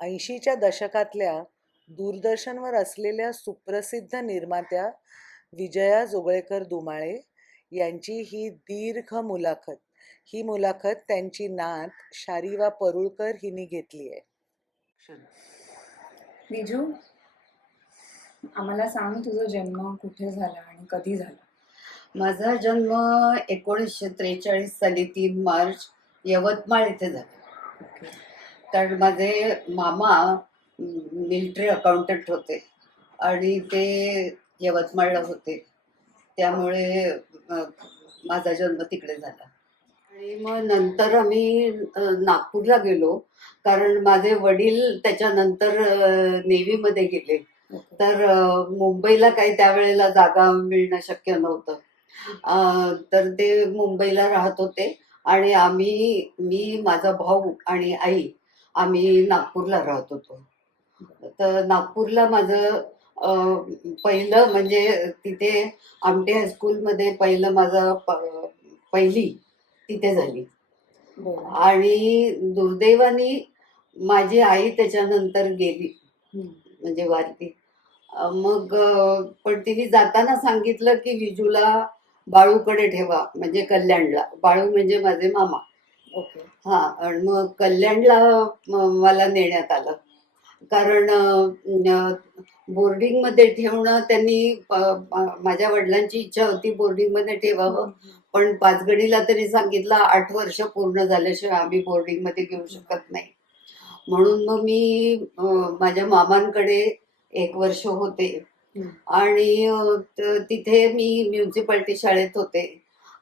80च्या दशकातल्या दूरदर्शनवर असलेल्या सुप्रसिद्ध निर्मात्या विजया जोगळेकर दुमाळे यांची ही दीर्घ मुलाखत. ही मुलाखत त्यांची नात शारीवा परुळकर हिने घेतली आहे. विजू, आम्हाला सांग, तुझा जन्म कुठे झाला आणि कधी झाला? माझा जन्म 1943 साली 3 मार्च यवतमाळ इथे झाला. कारण माझे मामा मिलिटरी अकाउंटंट होते आणि ते यवतमाळला होते, त्यामुळे माझा जन्म तिकडे झाला. आणि मग नंतर आम्ही नागपूरला गेलो, कारण माझे वडील त्याच्यानंतर नेव्हीमध्ये गेले. तर मुंबईला काही त्यावेळेला जागा मिळणं शक्य नव्हतं. तर ते मुंबईला राहत होते आणि मी, माझा भाऊ आणि आई आम्ही नागपूरला राहत होतो. तर नागपूरला माझं पहिलं म्हणजे तिथे आमटे हायस्कूलमध्ये पहिलं माझं पहिली तिथे झाली. आणि दुर्दैवाने माझी आई त्याच्यानंतर गेली, म्हणजे वारली. मग पण तिने जाताना सांगितलं की विजूला बाळूकडे ठेवा, म्हणजे कल्याणला. बाळू म्हणजे माझे मामा. हा, आणि मग कल्याणला मला नेण्यात आलं, कारण बोर्डिंगमध्ये ठेवणं त्यांनी माझ्या वडिलांची इच्छा होती बोर्डिंगमध्ये ठेवावं, पण पाचगणीला तरी सांगितलं 8 वर्ष पूर्ण झाल्याशिवाय आम्ही बोर्डिंगमध्ये घेऊ शकत नाही. म्हणून मग मी माझ्या मामांकडे 1 वर्ष होते. आणि तिथे मी म्युन्सिपाल्टी शाळेत होते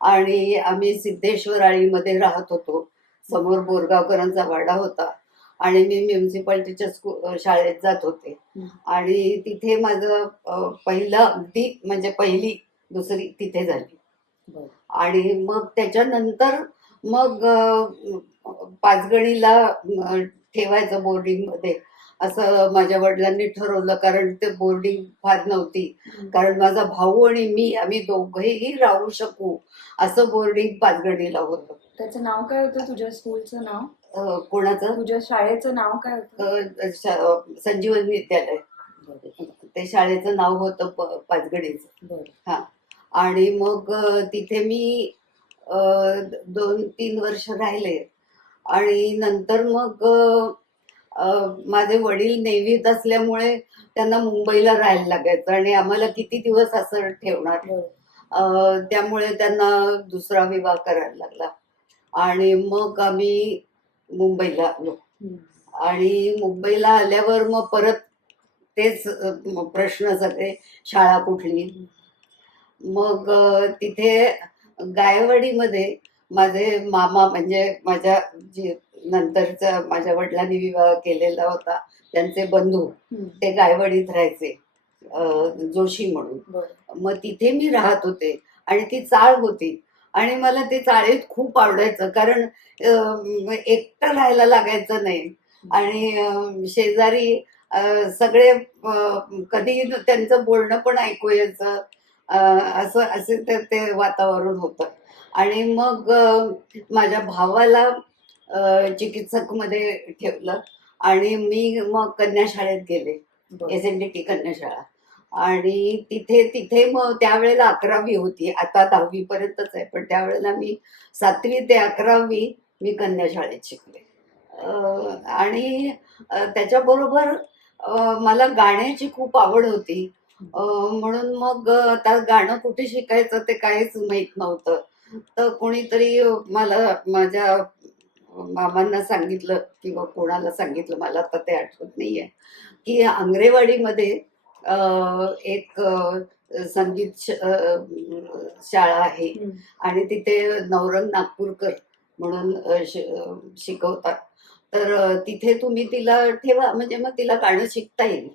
आणि आम्ही सिद्धेश्वर आळीमध्ये राहत होतो. समोर बोरगावकरांचा वाडा होता आणि मी म्युन्सिपाल्टीच्या शाळेत जात होते. आणि तिथे माझं पहिलं अगदी म्हणजे पहिली दुसरी तिथे झाली. आणि मग त्याच्यानंतर मग पाचगणीला ठेवायचं बोर्डिंगमध्ये असं माझ्या वडिलांनी ठरवलं, कारण ते बोर्डिंग फार नव्हती. कारण माझा भाऊ आणि मी आम्ही दोघेही राहू शकू असं बोर्डिंग पाचगणीला होतं. त्याचं नाव काय होतं, तुझ्या स्कूलचं नाव? कोणाचं? तुझ्या शाळेचं नाव काय होतं? संजीवनी विद्यालय, ते शाळेचं नाव होतं पाचगणीचं. हा, आणि मग तिथे मी 2-3 वर्ष राहिले. आणि नंतर मग माझे वडील नेव्हीत असल्यामुळे त्यांना मुंबईला राहायला लागायचं आणि आम्हाला किती दिवस असं ठेवणार. त्यामुळे त्यांना दुसरा विवाह करायला लागला आणि मग आम्ही मुंबईला आलो. आणि मुंबईला आल्यावर मग परत तेच प्रश्न सगळे, शाळा कुठली. मग तिथे गायवाडीमध्ये माझे मामा, म्हणजे माझ्या जी नंतरचा माझ्या वडिलांनी विवाह केलेला होता त्यांचे बंधू, ते गायवाडीत राहायचे, जोशी म्हणून. मग तिथे मी राहत होते आणि ती चाळ होती आणि मला ते चाळीत खूप आवडायचं, कारण एकटं राहायला लागायचं नाही. आणि शेजारी सगळे कधी त्यांचं बोलणं पण ऐकू यायचं, असं असे ते वातावरण होतं. आणि मग माझ्या भावाला चिकित्सक मध्ये ठेवलं आणि मी मग कन्या शाळेत गेले, SNDT कन्या शाळा. आणि तिथे मग त्यावेळेला 11वी होती, आता 10वी पर्यंतच आहे, पण त्यावेळेला मी 7वी ते 11वी मी कन्या शाळेत शिकले. आणि त्याच्याबरोबर मला गाण्याची खूप आवड होती. म्हणून मग आता गाणं कुठे शिकायचं ते काहीच माहित नव्हतं. तर कोणीतरी मला, माझ्या मामांना सांगितलं किंवा कोणाला सांगितलं, मला आता ते आठवत नाहीये, की आंग्रेवाडीमध्ये एक संगीत शाळा आहे आणि तिथे नवरंग नागपूरकर म्हणून शिकवतात. तर तिथे तुम्ही तिला ठेवा, म्हणजे मग तिला गाणं शिकता येईल.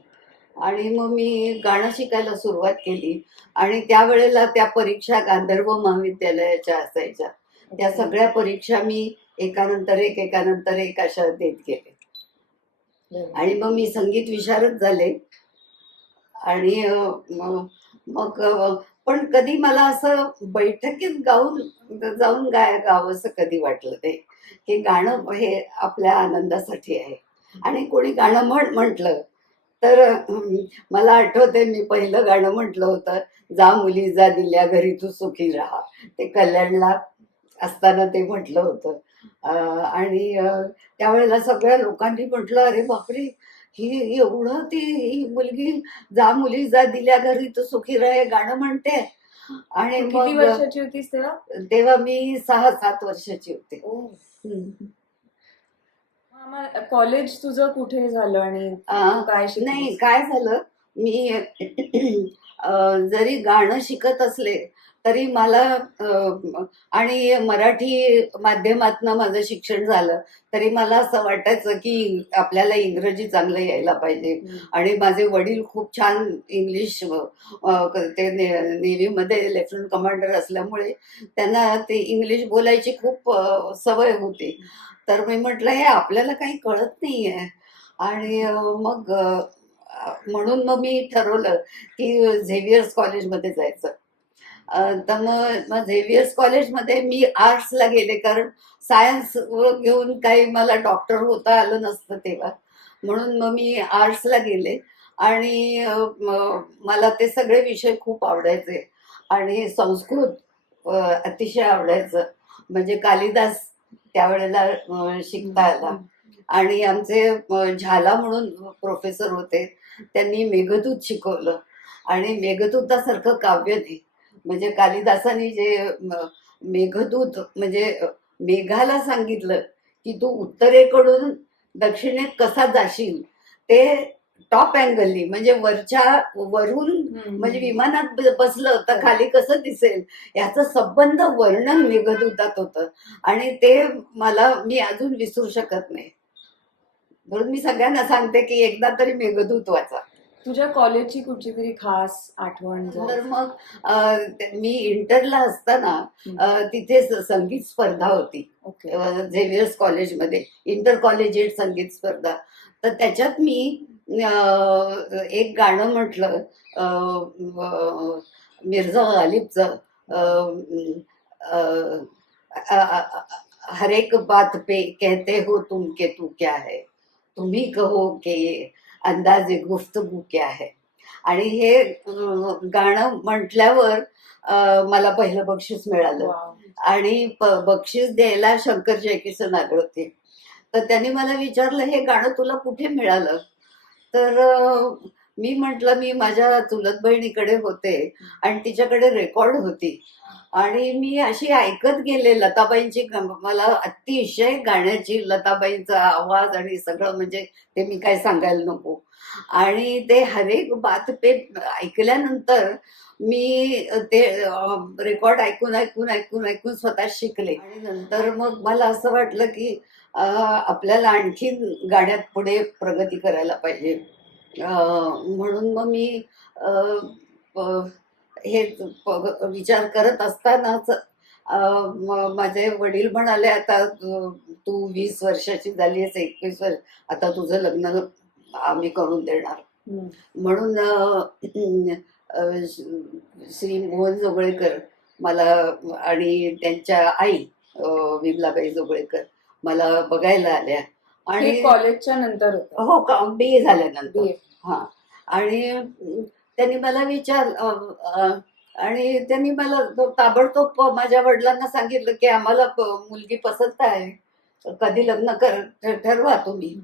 आणि मग मी गाणं शिकायला सुरुवात केली. आणि त्यावेळेला त्या परीक्षा गांधर्व महाविद्यालयाच्या असायच्या, त्या सगळ्या परीक्षा मी एकानंतर एक अशा देत गेले. आणि मग मी संगीत विशारद झाले. आणि मग पण कधी मला असं बैठकीत जाऊन गावं असं कधी वाटलं नाही, की गाणं हे आपल्या आनंदासाठी आहे. आणि कोणी गाणं म्हटलं तर मला आठवतंय मी पहिलं गाणं म्हटलं होतं, जा मुली जा दिल्या घरी तू सुखी राहा. ते कल्याणला असताना ते म्हटलं होतं. आणि त्यावेळेला सगळ्या लोकांनी म्हटलं, अरे बापरे, ही एवढं ती ही मुलगी जा मुली जा दिल्या घरी तू सुखी राहा हे गाणं म्हणते. आणि तू किती मग वर्षाची होतीस तेव्हा? तेव्हा मी 6-7 वर्षाची होते. ओ. हम्म. कॉलेज तुझं कुठे झालं आणि अं, तू काय नाही शिकलीस? काय झालं, मी जरी गाणं शिकत असले तरी मला आणि मराठी माध्यमातनं माझं शिक्षण झालं तरी मला असं वाटायचं की आपल्याला इंग्रजी चांगलं यायला पाहिजे. आणि माझे वडील खूप छान इंग्लिश ते नेव्हीमध्ये लेफ्टनंट कमांडर असल्यामुळे त्यांना ते इंग्लिश बोलायची खूप सवय होती. तर मी म्हटलं हे आपल्याला काही कळत नाहीये. आणि म्हणून मग मी ठरवलं की झेवियर्स कॉलेजमध्ये जायचं. तर मग झेवियर्स कॉलेजमध्ये मी आर्ट्सला गेले, कारण सायन्स घेऊन काही मला डॉक्टर होता आलं नसतं तेव्हा. म्हणून मग मी आर्ट्सला गेले. आणि मला ते सगळे विषय खूप आवडायचे. आणि संस्कृत अतिशय आवडायचं. म्हणजे कालिदास त्यावेळेला शिकता आला. आणि आमचे झाला म्हणून प्रोफेसर होते, त्यांनी मेघदूत शिकवलं. आणि मेघदूतासारखं काव्य नाही. म्हणजे कालिदासाने जे मेघदूत म्हणजे मेघाला सांगितलं की तू उत्तरेकडून दक्षिणेत कसा जाशील ते टॉप अँगलनी म्हणजे वरून म्हणजे विमानात बसलं तर खाली कसं दिसेल याचं संबंध वर्णन मेघदूतात होतं. आणि ते मी अजून विसरू शकत नाही. म्हणून मी सगळ्यांना सांगते की एकदा तरी मेघदूत वाचा. तुझ्या कॉलेजची कुठची तरी खास आठवण तर मग मी इंटरला असताना तिथे संगीत स्पर्धा होती. ओके. झेवियर्स कॉलेजमध्ये इंटर कॉलेजिएट संगीत स्पर्धा. तर त्याच्यात मी एक गाणं म्हटलं मिर्झा गालिबचं, हर एक बात पे कहते हो तुम के तू क्या है, तुम्ही कहो के अंदाजे गुफ्तगू क्या है. आणि हे गाणं म्हटल्यावर मला पहिलं बक्षीस मिळालं. आणि बक्षीस द्यायला शंकर जयकिसन आले होते. तर त्यांनी मला विचारलं हे गाणं तुला कुठे मिळालं. तर मी म्हटलं मी माझ्या चुलत बहिणीकडे होते आणि तिच्याकडे रेकॉर्ड होती. आणि मी अशी ऐकत गेले लताबाईंची मला अतिशय गाण्याची लताबाईंचा आवाज आणि सगळं म्हणजे ते मी काय सांगायला नको. आणि ते हरेक बात पे ऐकल्यानंतर मी ते रेकॉर्ड ऐकून ऐकून ऐकून ऐकून स्वतः शिकले. आणि नंतर मग मला असं वाटलं की आपल्याला आणखीन गाण्यात पुढे प्रगती करायला पाहिजे. म्हणून मग मी हे विचार करत असतानाच माझे वडील म्हणाले आता तू 20 वर्षाची झाली आहेस, 21 वर्ष, आता तुझं लग्न आम्ही करून देणार. म्हणून श्री मोहन जोगळेकर मला आणि त्यांच्या आई विमलाबाई जोगळेकर मला बघायला आल्या. आणि कॉलेजच्या नंतर हो का BA झाल्यानंतर. BA. हा. आणि त्यांनी मला आणि त्यांनी मला ताबडतोब माझ्या वडिलांना सांगितलं की आम्हाला मुलगी पसंत आहे, कधी लग्न ठरवा तुम्ही.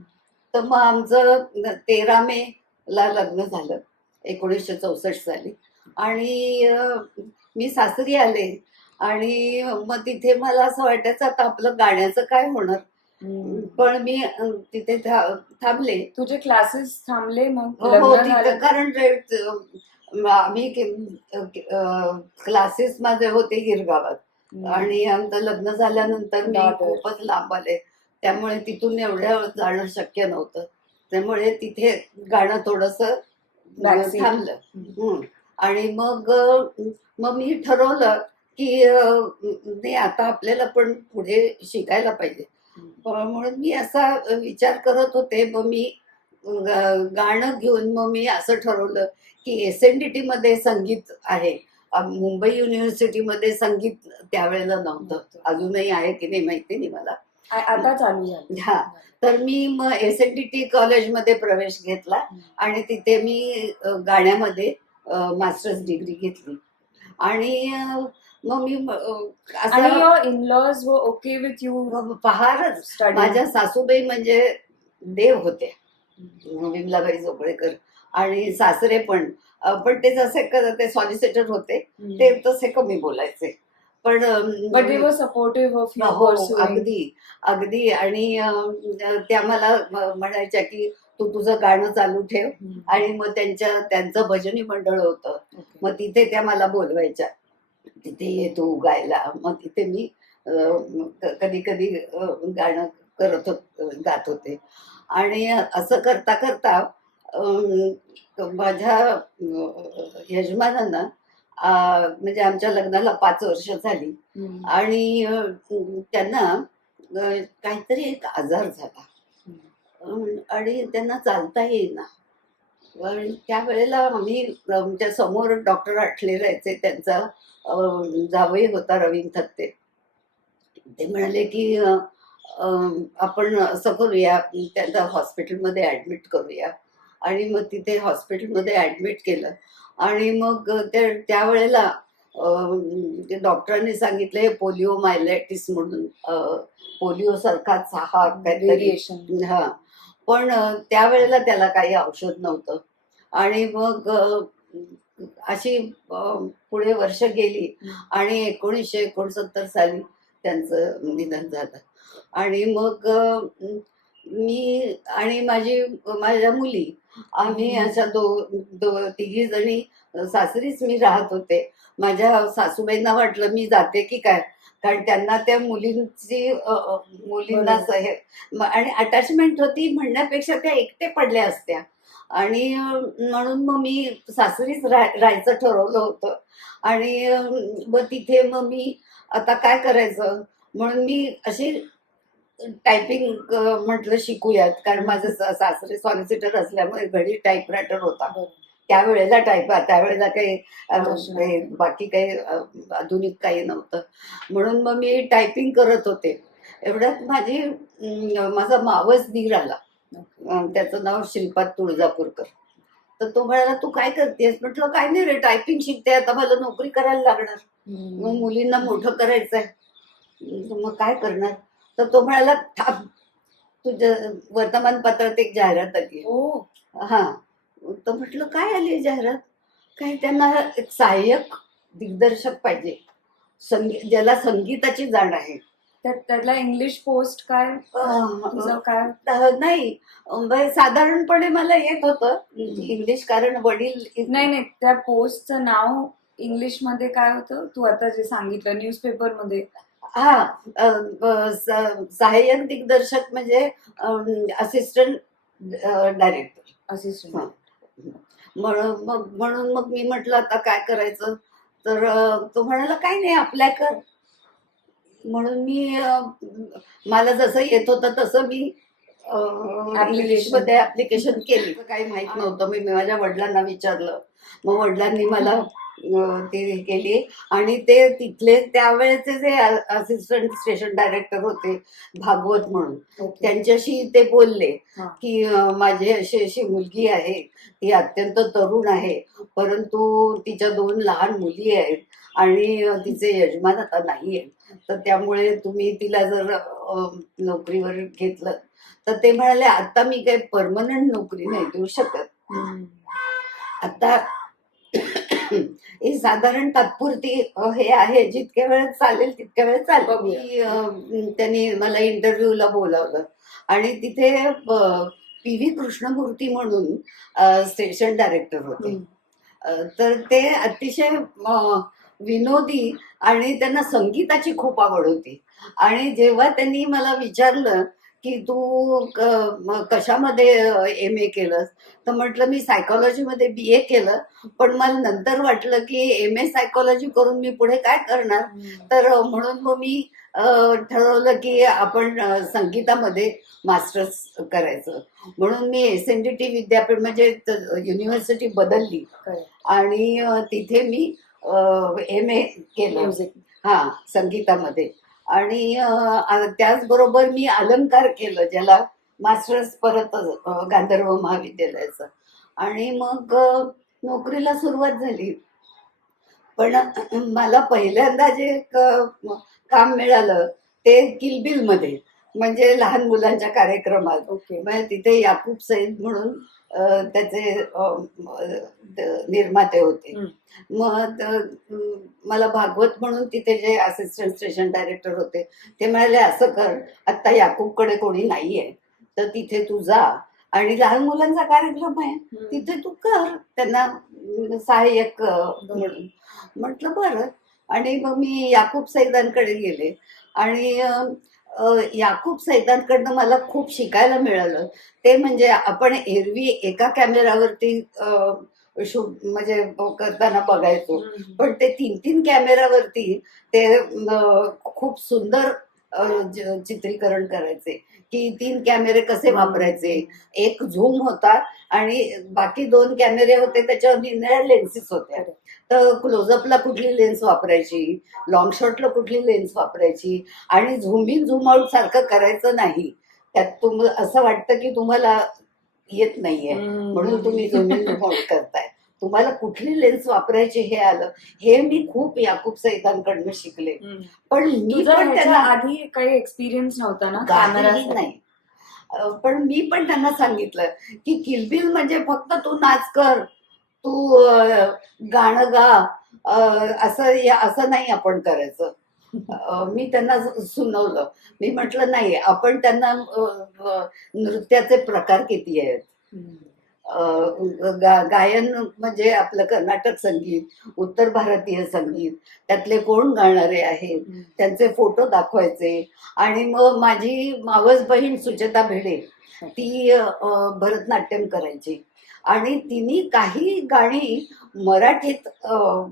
तर मग आमचं 13 मे ला लग्न झालं 1964 साली. आणि मी सासरी आले. आणि मग तिथे मला असं वाटायचं आता आपलं गाण्याचं काय होणार. पण मी तिथे थांबले. तुझे क्लासेस थांबले मग हो तिथे, कारण आम्ही क्लासेस माझे होते गिरगावात. आणि आमचं लग्न झाल्यानंतर मी खूपच लांब आले, त्यामुळे तिथून एवढ्या जाणं शक्य नव्हतं. त्यामुळे तिथे गाणं थोडस थांबलं. आणि मग मी ठरवलं की नाही आता आपल्याला पण पुढे शिकायला पाहिजे. म्हणून मी असा विचार करत होते. मग मी गाणं घेऊन मग मी असं ठरवलं की SNDT मध्ये संगीत आहे. मुंबई युनिव्हर्सिटीमध्ये संगीत त्यावेळेला नव्हतं, अजूनही आहे की नाही माहिती नाही मला. आता चालू झालं. हा. तर मी मग SNDT कॉलेजमध्ये प्रवेश घेतला आणि तिथे मी गाण्यामध्ये मास्टर्स डिग्री घेतली. आणि मग मी आणि असं युअर इन-लॉज वर ओके विथ यू फारच स्टडी? माझ्या सासूबाई म्हणजे देव होते, विमलाबाई जोगळेकर. आणि सासरे पण ते जसे ते सॉलिसिटर होते, ते तसे कमी बोलायचे. पण बट दे वर सपोर्टिव्ह ऑफ यू हो, पर्स्युइंग. अगदी अगदी. आणि त्या मला म्हणायच्या की तू तुझं गाणं चालू ठेव. आणि मग त्यांचं भजनी मंडळ होतं, मग तिथे त्या मला बोलवायच्या, तिथे ये तू गायला. मग तिथे मी कधी कधी गाणं गात होते. आणि असं करता करता माझ्या यजमानांना म्हणजे आमच्या लग्नाला 5 वर्ष झाली. आणि त्यांना काहीतरी एक आजार झाला. आणि त्यांना चालता येईना. आणि त्यावेळेला आम्ही आमच्या समोर डॉक्टर आठले राहायचे, त्यांचा जावई होता रवींद्र थत्ते. ते म्हणाले की आपण असं करूया, त्यांना हॉस्पिटलमध्ये ऍडमिट करूया. आणि मग तिथे हॉस्पिटलमध्ये ऍडमिट केलं. आणि मग त्यावेळेला डॉक्टरांनी सांगितलं हे पोलिओ मायलायटिस म्हणून, पोलिओ सारखाच हा काहीतरी. Variation. हा. पण त्यावेळेला त्याला काही औषध नव्हतं. आणि मग अशी पुढे वर्ष गेली आणि 1969 साली त्यांचं निधन झालं. आणि मग मी आणि माझ्या मुली, आम्ही अशा तिघी जणी सासरीच मी राहत होते. माझ्या सासूबाईंना वाटलं मी जाते की काय, कारण त्यांना त्या मुलींना आणि अटॅचमेंट होती म्हणण्यापेक्षा त्या एकटे पडल्या असत्या. आणि म्हणून मग मी सासरीच राहायचं ठरवलं होतं. आणि मग तिथे मग मी आता काय करायचं म्हणून मी अशी टायपिंग म्हटलं शिकूयात, कारण माझं सासरे सॉलिसिटर असल्यामुळे घरी टाईपरायटर होता. त्यावेळेला त्यावेळेला काही बाकी काही आधुनिक काही नव्हतं. म्हणून मग मी टायपिंग करत होते. एवढ्यात माझा मावस दीर आला. त्याचं नाव श्रीपाद तुळजापूरकर. तर तो म्हणाला तू काय करतेस? म्हटलं काय नाही रे, टायपिंग शिकते, आता मला नोकरी करायला लागणार, मग मुलींना मोठं करायचंय, मग काय करणार? तर तो म्हणाला थांब, तुझ्या वर्तमानपत्रात एक जाहिरात आली. हा. तर म्हटलं काय आली जाहिरात? काय त्यांना एक सहाय्यक दिग्दर्शक पाहिजे, ज्याला संगीताची जाण आहे. त्यातला इंग्लिश पोस्ट काय तुझं काय? नाही, साधारणपणे मला येत होतं इंग्लिश, कारण वडील. नाही, त्या पोस्टचं नाव इंग्लिश मध्ये काय होतं तू आता जे सांगितलं न्यूजपेपर मध्ये? हा, सहाय्यक दिग्दर्शक म्हणजे असिस्टंट डायरेक्टर. असिस्टंट. म्हणून मग मी म्हटलं आता काय करायचं? तर तो म्हणाला काय नाही, अप्लाय कर. म्हणून मला जसं येत होतं तसं मी इंग्लिशमध्ये ऍप्लिकेशन केली. काही माहित नव्हतं. मी माझ्या वडिलांना विचारलं, मग वडिलांनी मला ते केली. आणि ते तिथले त्यावेळेचे जे असिस्टंट स्टेशन डायरेक्टर होते भागवत म्हणून, त्यांच्याशी ते बोलले की माझी अशी मुलगी आहे, ती अत्यंत तरुण आहे, परंतु तिच्या 2 लहान मुली आहेत आणि तिचे यजमान आता नाहीये, तर त्यामुळे तुम्ही तिला जर नोकरीवर घेतलं तर. ते म्हणाले आता मी काही परमनंट नोकरी नाही देऊ शकत, आता ही साधारण तात्पुरती हे आहे, जितक्या वेळ चालेल तितक्या वेळ चालेल. त्यांनी मला इंटरव्ह्यूला बोलावलं आणि तिथे PV कृष्णमूर्ती म्हणून स्टेशन डायरेक्टर होते. तर ते अतिशय विनोदी आणि त्यांना संगीताची खूप आवड होती. आणि जेव्हा त्यांनी मला विचारलं की तू कशामध्ये MA केलंस, तर म्हटलं मी सायकोलॉजीमध्ये BA केलं, पण मला नंतर वाटलं की MA सायकोलॉजी करून मी पुढे काय करणार. तर म्हणून मग मी ठरवलं की आपण संगीतामध्ये मास्टर्स करायचं. म्हणून मी SNDT विद्यापीठ म्हणजे युनिव्हर्सिटी बदलली आणि तिथे मी MA केलं. हा, संगीतामध्ये. आणि त्याचबरोबर मी अलंकार केलं, ज्याला मास्टर्स परत गांधर्व महाविद्यालयाचं. आणि मग नोकरीला सुरुवात झाली. पण मला पहिल्यांदा जे काम मिळालं ते किलबिल मध्ये, म्हणजे लहान मुलांच्या कार्यक्रमात. ओके. म्हणजे तिथे याकूब सईद म्हणून त्याचे निर्माते होते. मग मला भागवत म्हणून तिथे जे असिस्टंट स्टेशन डायरेक्टर होते ते म्हणाले, असं कर, आता याकूबकडे कोणी नाहीये तर तिथे तू जा आणि लहान मुलांचा कार्यक्रम आहे तिथे तू कर, त्यांना सहाय्यक म्हणून. म्हटलं बरं. आणि मग मी याकूब सैदांकडे गेले आणि याकूब सैदांकडनं मला खूप शिकायला मिळालं. ते म्हणजे आपण एरवी एका कॅमेरावरती शूट म्हणजे करताना बघायचो, पण ते 3-3 कॅमेरावरती ते खूप सुंदर चित्रीकरण करायचे, की 3 कॅमेरे कसे वापरायचे. एक झूम होता आणि बाकी 2 कॅमेरे होते, त्याच्यावर निळ्या लेन्सेस होत्या. तर क्लोजअपला कुठली लेन्स वापरायची, लॉंग शॉटला कुठली लेन्स वापरायची, आणि झूम इन झूम आउट सारखं करायचं नाही. त्यात असं वाटतं की तुम्हाला येत नाहीये म्हणून तुम्ही झूम इन झूम आउट करताय. तुम्हाला कुठली लेन्स वापरायची हे आलं. हे मी खूप याकूब सैदांकडनं शिकले. पण मी तुझा पण ह्याच्या त्यांना आधी काही एक्सपिरियन्स नव्हता ना काहीही कॅमेरा? नाही. पण मी पण त्यांना सांगितलं की किलबिल म्हणजे फक्त तू नाच कर, तू गाणं गा, असं नाही आपण करायचं. मी त्यांना सुनावलं. मी म्हटलं नाही, आपण त्यांना नृत्याचे प्रकार किती आहेत. गायन म्हणजे आपलं कर्नाटक संगीत, उत्तर भारतीय संगीत, त्यातले कोण गाणारे आहेत त्यांचे फोटो दाखवायचे. आणि मग माझी मावस बहीण सुचेता भिडे ती भरतनाट्यम करायची आणि तिने काही गाणी मराठीत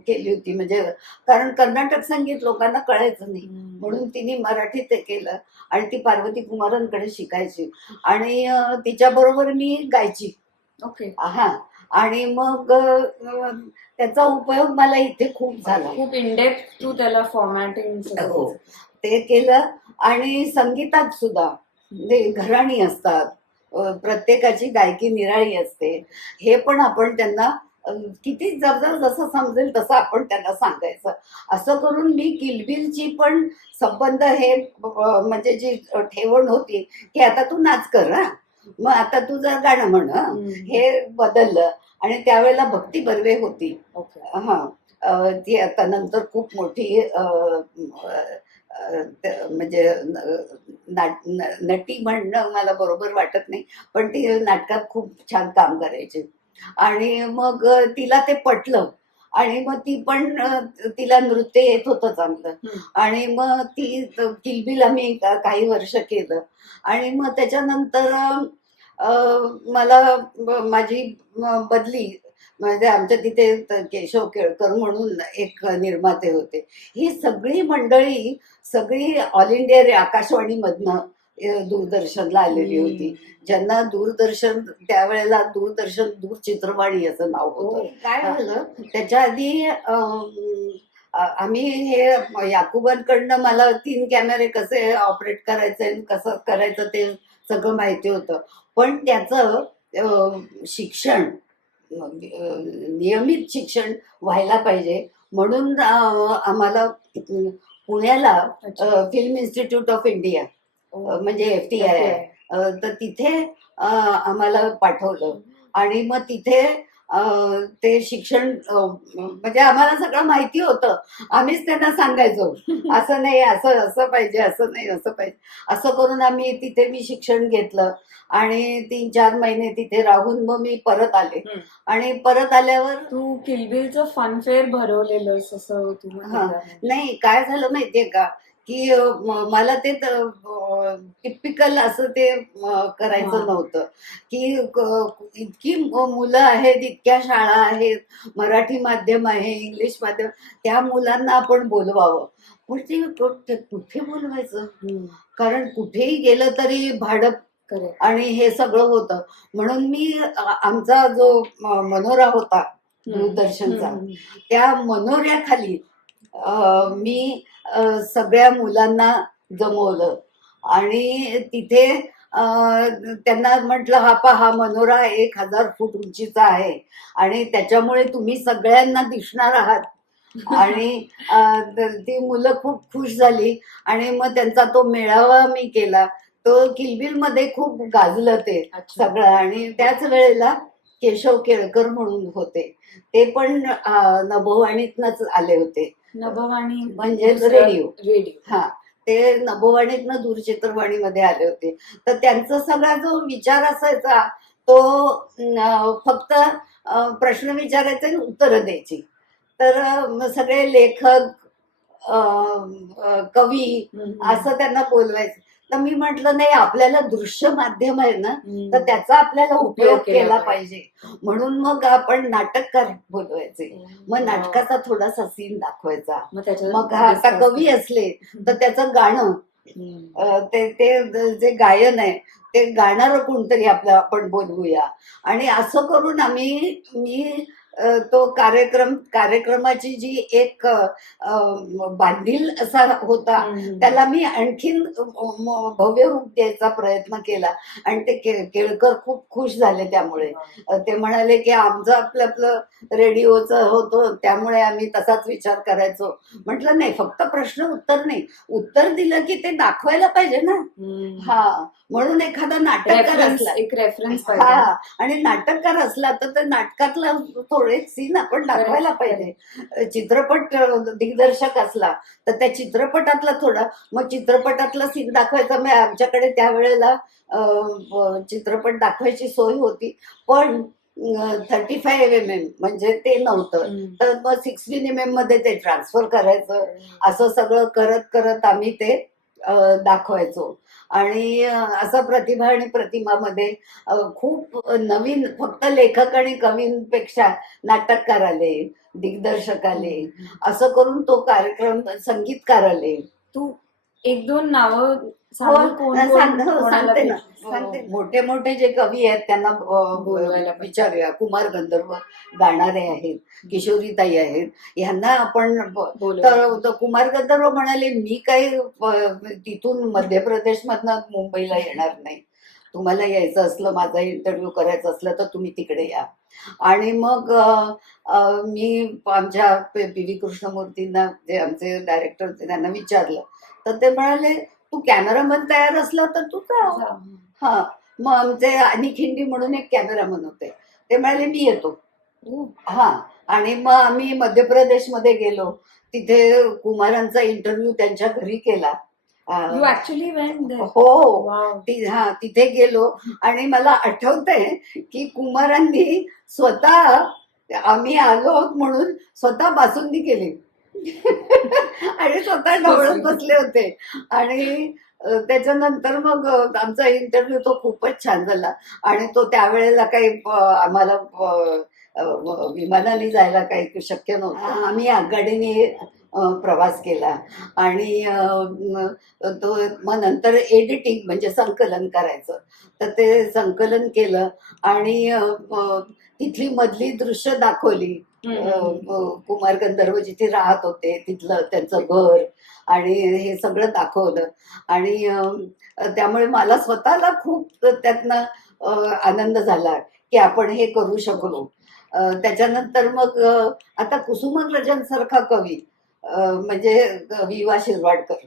केली होती. म्हणजे कारण कर्नाटक संगीत लोकांना कळायचं नाही म्हणून तिने मराठीत ते केलं आणि ती पार्वती कुमारांकडे शिकायची आणि तिच्याबरोबर मी गायची. ओके. हा. आणि मग त्याचा उपयोग मला इथे खूप झाला. खूप इनडेप्थ तू त्याला फॉर्मॅटिंग हो, ते केलं. आणि संगीतात सुद्धा घराणी असतात, प्रत्येकाची गायकी निराळी असते. हे पण आपण त्यांना किती जवळ जसं समजेल तसं आपण त्यांना सांगायचं. असं करून मी किलबिलची पण संबंध हे म्हणजे जी ठेवण होती की आता तू नाच कर, हा, मग आता तू जर गाणं म्हण, हे बदललं. आणि त्यावेळेला भक्ती बर्वे होती. हा. ती आता नंतर खूप मोठी म्हणजे नटी म्हणणं मला बरोबर वाटत नाही, पण ती नाटकात खूप छान काम करायची. आणि मग तिला ते पटलं आणि मग ती पण तिला नृत्य येत होतं चांगलं. आणि मग ती किलबिल आम्ही काही वर्ष केलं. आणि मग त्याच्यानंतर मला माझी बदली, म्हणजे आमच्या तिथे केशव केळकर म्हणून एक निर्माते होते. ही सगळी मंडळी सगळी ऑल इंडिया आकाशवाणीमधनं दूरदर्शनला आलेली होती. ज्यांना दूरदर्शन त्यावेळेला दूरदर्शन दूरचित्रवाणी असं नाव होतं. काय झालं त्याच्या आधी आम्ही हे याकुबांकडनं मला 3 कॅमेरे कसे ऑपरेट करायचे, कसं करायचं ते सगळं माहिती होतं. पण त्याचं शिक्षण, नियमित शिक्षण व्हायला पाहिजे म्हणून आम्हाला पुण्याला फिल्म इन्स्टिट्यूट ऑफ इंडिया म्हणजे FTI आहे, तर तिथे आम्हाला पाठवलं. आणि मग तिथे ते शिक्षण म्हणजे आम्हाला सगळं माहिती होतं. आम्हीच त्यांना सांगायचो असं नाही, असं असं पाहिजे, असं नाही असं पाहिजे. असं करून आम्ही तिथे मी शिक्षण घेतलं आणि 3-4 महिने तिथे राहून मग मी परत आले. आणि परत आल्यावर तू किलबिलचं फनफेअर भरवलेलं असं तू नाही, काय झालं माहितीये का की मला ते टिपिकल असं ते करायचं नव्हतं की इतकी मुलं आहेत, इतक्या शाळा आहेत, मराठी माध्यम आहे, इंग्लिश माध्यम, त्या मुलांना आपण बोलवावं. पण ते कुठे बोलवायचं, कारण कुठेही गेलं तरी भाडं आणि हे सगळं होतं. म्हणून मी आमचा जो मनोरा होता दूरदर्शनचा, त्या मनोऱ्याखाली मी सगळ्या मुलांना जमवलं. आणि तिथे त्यांना म्हटलं हा मनोरा 1,000 फूट उंचीचा आहे आणि त्याच्यामुळे तुम्ही सगळ्यांना दिसणार आहात. आणि ती मुलं खूप खुश झाली आणि मग त्यांचा तो मेळावा मी केला. तो किलबिल मध्ये खूप गाजलं ते अच्छा. सगळं. आणि त्याच वेळेला केशव केळकर म्हणून होते, ते पण नभोवाणीतनच आले होते. नभवाणी म्हणजे दुसरा रेडिओ. रेडिओ. हा, ते नभोवाणीतनं दूरचित्रवाणीमध्ये आले होते. तर त्यांचा सगळा जो विचार असायचा तो फक्त प्रश्न विचारायचे आणि उत्तरं द्यायची. तर सगळे लेखक, कवी असं त्यांना बोलवायचं. तर मी म्हटलं नाही, आपल्याला दृश्य माध्यम आहे ना, तर त्याचा आपल्याला उपयोग केला पाहिजे. म्हणून मग आपण नाटककार बोलवायचे. मग नाटकाचा थोडासा सीन दाखवायचा. मग आता कवी असले तर त्याचं गाणं, ते जे गायन आहे ते गाणारं कोणतरी आपण बोलवूया. आणि असं करून मी तो कार्यक्रमाची जी एक बांधील असा होता त्याला मी आणखीन भव्य रूप द्यायचा प्रयत्न केला. आणि ते केळकर खूप खुश झाले त्यामुळे. ते म्हणाले की आमचं आपलं रेडिओचं होतं त्यामुळे आम्ही तसाच विचार करायचो. म्हटलं नाही, फक्त प्रश्न उत्तर नाही, उत्तर दिलं की ते दाखवायला पाहिजे ना. हा, म्हणून एखादा नाटककार असला, एक रेफरन्स हा, आणि नाटककार असला तर त्या नाटकातला थोडे सीन आपण दाखवायला पाहिजे. चित्रपट दिग्दर्शक असला तर त्या चित्रपटातला थोडा, मग चित्रपटातला सीन दाखवायचा. मग आमच्याकडे त्यावेळेला चित्रपट दाखवायची सोय होती, पण 35mm म्हणजे ते नव्हतं. तर मग 16mm मध्ये ते ट्रान्सफर करायचं. असं सगळं करत करत आम्ही ते दाखवायचो. आणि असं प्रतिभा आणि प्रतिमामध्ये खूप नवीन, फक्त लेखक आणि कवींपेक्षा नाटककार आले, दिग्दर्शक आले, असं करून तो कार्यक्रम, संगीतकार आले. तू एक दोन नावं हो, सांगते ना, सांगते. मोठे मोठे जे कवी आहेत त्यांना बोलवायला विचारूया. कुमार गंधर्व गाणारे आहेत, किशोरीताई आहेत, ह्यांना आपण तर कुमार गंधर्व म्हणाले मी काही तिथून मध्य प्रदेश मधनं मुंबईला येणार नाही. तुम्हाला यायचं असलं, माझा इंटरव्ह्यू करायचा असला तर तुम्ही तिकडे या. आणि मग मी आमच्या पी व्ही कृष्णमूर्तींना, जे आमचे डायरेक्टर होते, त्यांना विचारलं. तर ते म्हणाले तू कॅमेरामन तयार असला तर तू जा. हा, मग आमचे अनिक हिंदी म्हणून एक कॅमेरामन होते, ते म्हणाले मी येतो. हा, आणि मग आम्ही मध्य प्रदेशमध्ये गेलो. तिथे कुमारांचा इंटरव्ह्यू त्यांच्या घरी केला. You actually went there? हो, तिथे गेलो. आणि मला आठवतंय की कुमारांनी स्वतः, आम्ही आलो आहोत म्हणून स्वतः बासुंदी केली आणि स्वतः ढवळत बसले होते. आणि त्याच्यानंतर मग आमचा इंटरव्ह्यू तो खूपच छान झाला. आणि तो त्यावेळेला काही आम्हाला विमानाने जायला काही शक्य नव्हतं. आम्ही आगगाडीने प्रवास केला. आणि तो मग नंतर एडिटिंग म्हणजे संकलन करायचं, तर ते संकलन केलं. आणि तिथली मधली दृश्य दाखवली. कुमार गंधर्व जिथे राहत होते तिथलं त्यांचं घर आणि हे सगळं दाखवलं. आणि त्यामुळे मला स्वतःला खूप त्यातनं आनंद झाला की आपण हे करू शकलो. त्याच्यानंतर मग आता कुसुमाग्रजांसारखा कवी, म्हणजे वि.वा. शिरवाडकर,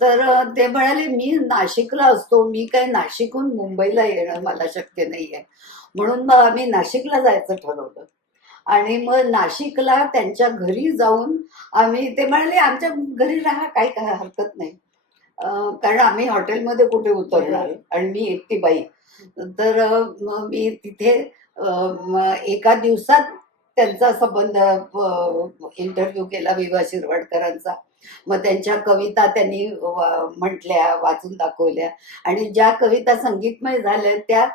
तर ते म्हणाले मी नाशिकला असतो, मी काय नाशिकहून मुंबईला येणं मला शक्य नाहीये. म्हणून मग आम्ही नाशिकला जायचं ठरवलं. आणि मग नाशिकला त्यांच्या घरी जाऊन आम्ही, ते म्हणाले आमच्या घरी राहा, काही हरकत नाही, कारण आम्ही हॉटेलमध्ये कुठे उतरणार आणि मी एकटी बाई. तर मग मी तिथे एका दिवसात त्यांचा संबंध इंटरव्ह्यू केला वि.वा. शिरवाडकरांचा. मग त्यांच्या कविता त्यांनी म्हटल्या, वाचून दाखवल्या. आणि ज्या कविता संगीतमय झाल्या त्या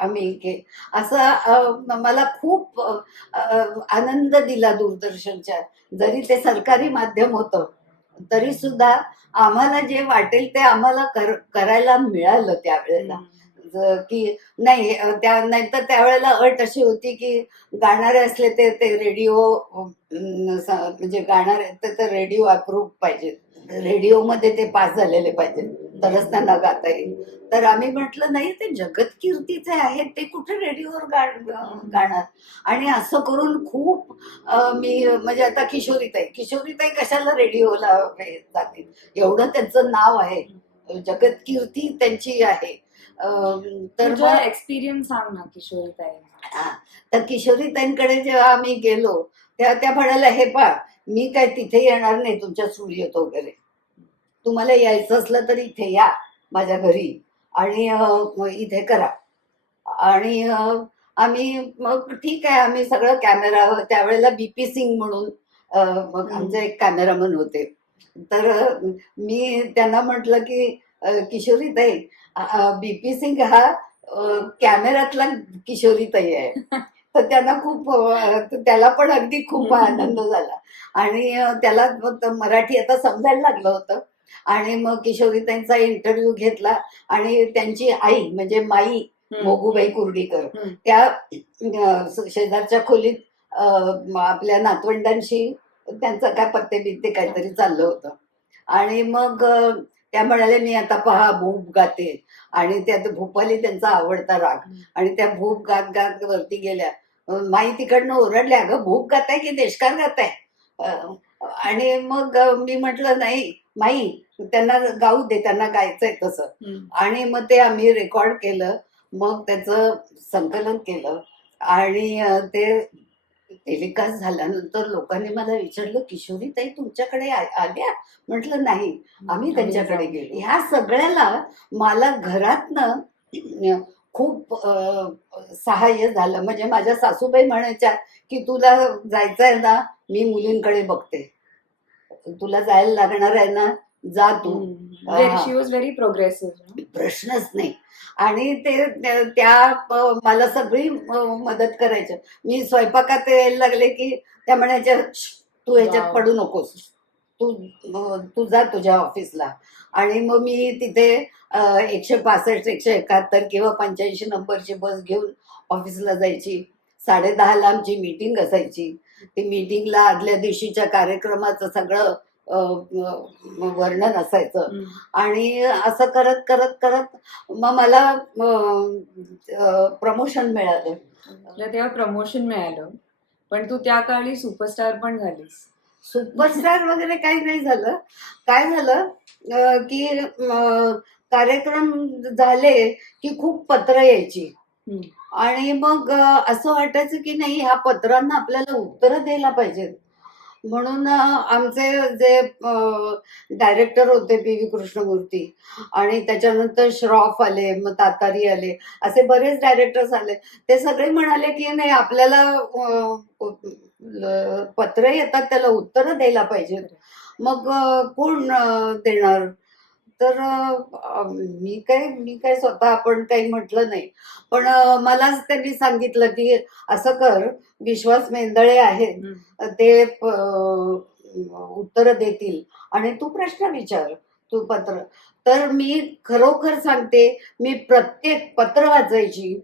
आम्ही असं मला खूप आनंद दिला दूरदर्शनच्या. जरी ते सरकारी माध्यम होतं तरी सुद्धा आम्हाला जे वाटेल ते आम्हाला करायला मिळालं त्यावेळेला. की नाही, नाहीतर त्यावेळेला अट अशी होती की गाणारे असले ते रेडिओ, म्हणजे गाणारे ते रेडिओ अप्रूव्ह पाहिजे. रेडिओमध्ये ते पास झालेले पाहिजे तरच त्यांना गाता येईल. तर आम्ही म्हटलं नाही, ते जगत कीर्तीचे आहेत, ते कुठे रेडिओवर गाणार. आणि असं करून खूप मी म्हणजे आता किशोरीताई कशाला रेडिओला जातील, एवढं त्यांचं नाव आहे, जगत कीर्ती त्यांची आहे. तर तुझा मग एक्सपिरियन्स सांग ना किशोरीताई. हा, तर किशोरीताईंकडे जेव्हा आम्ही गेलो तेव्हा त्या म्हणाल्या, हे पहा, मी काय तिथे येणार नाही तुमच्या स्टुडिओत वगैरे, तुम्हाला यायचं असलं तर इथे या माझ्या घरी आणि मग इथे करा. आणि आम्ही मग ठीक आहे, आम्ही सगळं कॅमेरा, त्यावेळेला बीपी सिंग म्हणून मग आमचे एक कॅमेरामन होते. तर मी त्यांना म्हटलं की किशोरीताई, बीपी सिंग हा कॅमेऱ्यातला किशोरीताई आहे. तर त्यांना खूप त्याला पण अगदी खूप आनंद झाला. आणि त्याला मराठी आता समजायला लागलं होतं. आणि मग किशोरीताईंचा इंटरव्ह्यू घेतला आणि त्यांची आई म्हणजे माई मोगूबाई कुर्डीकर त्या शेजारच्या खोलीत आपल्या नातवंडांशी त्यांचं काय पत्ते बित्ते काहीतरी चाललं होतं. आणि मग त्या म्हणाले, मी आता पहा भूप गाते. आणि त्यात भूपाली त्यांचा आवडता राग. आणि त्या भूप गात गात वरती गेल्या. माई तिकडनं ओरडल्या, अगं भूप गाताय की देशकार गाताय. आणि मग मी म्हटलं, नाही माई, त्यांना गाऊ दे, त्यांना गायचंय तसं. आणि मग ते आम्ही रेकॉर्ड केलं, मग त्याचं संकलन केलं. आणि ते टेलिकास्ट झाल्यानंतर लोकांनी मला विचारलं, किशोरीताई तुमच्याकडे आल्या? म्हटलं नाही, आम्ही त्यांच्याकडे गेलो. ह्या सगळ्याला मला घरातनं खूप सहाय्य झालं. म्हणजे माझ्या सासूबाई म्हणायच्या की तुला जायचंय ना, मी मुलींकडे बघते, तुला जायला लागणार आहे ना, जा तू. शी वॉज व्हेरी प्रोग्रेसिव्ह. प्रश्नच नाही. आणि त्या मला सगळी मदत करायच्या. मी स्वयंपाकात यायला लागले की त्या म्हणायच्या, तू याच्यात पडू नकोस, तू तू जा तुझ्या ऑफिसला. आणि मग मी तिथे 165, 171 किंवा 85 नंबरची बस घेऊन ऑफिसला जायची. 10:30ला आमची मीटिंग असायची. ती मीटिंगला आदल्या दिवशीच्या कार्यक्रमाचं सगळं वर्णन असायचं. आणि असं करत करत करत मग मला प्रमोशन मिळालं. तेव्हा प्रमोशन मिळालं, पण तू त्या काळी सुपरस्टार पण झालीस. सुपरस्टार वगैरे काही नाही झालं. काय झालं की कार्यक्रम झाले की खूप पत्र यायची. आणि मग असं वाटायचं की नाही, ह्या पत्रांना आपल्याला उत्तरं द्यायला पाहिजेत. म्हणून आमचे जे डायरेक्टर होते पी व्ही कृष्णमूर्ती, आणि त्याच्यानंतर श्रॉफ आले, मग तातारी आले, असे बरेच डायरेक्टर्स आले. ते सगळे म्हणाले की नाही, आपल्याला पत्र येतात त्याला उत्तरं द्यायला पाहिजेत. मग कोण देणार? तर मी काय स्वतः आपण काही म्हटलं नाही. पण मलाच त्यांनी सांगितलं की असं कर, विश्वास मेंदळे आहेत, ते उत्तर देतील आणि तू प्रश्न विचार, तू पत्र. तर मी खरोखर सांगते, मी प्रत्येक पत्र वाचायची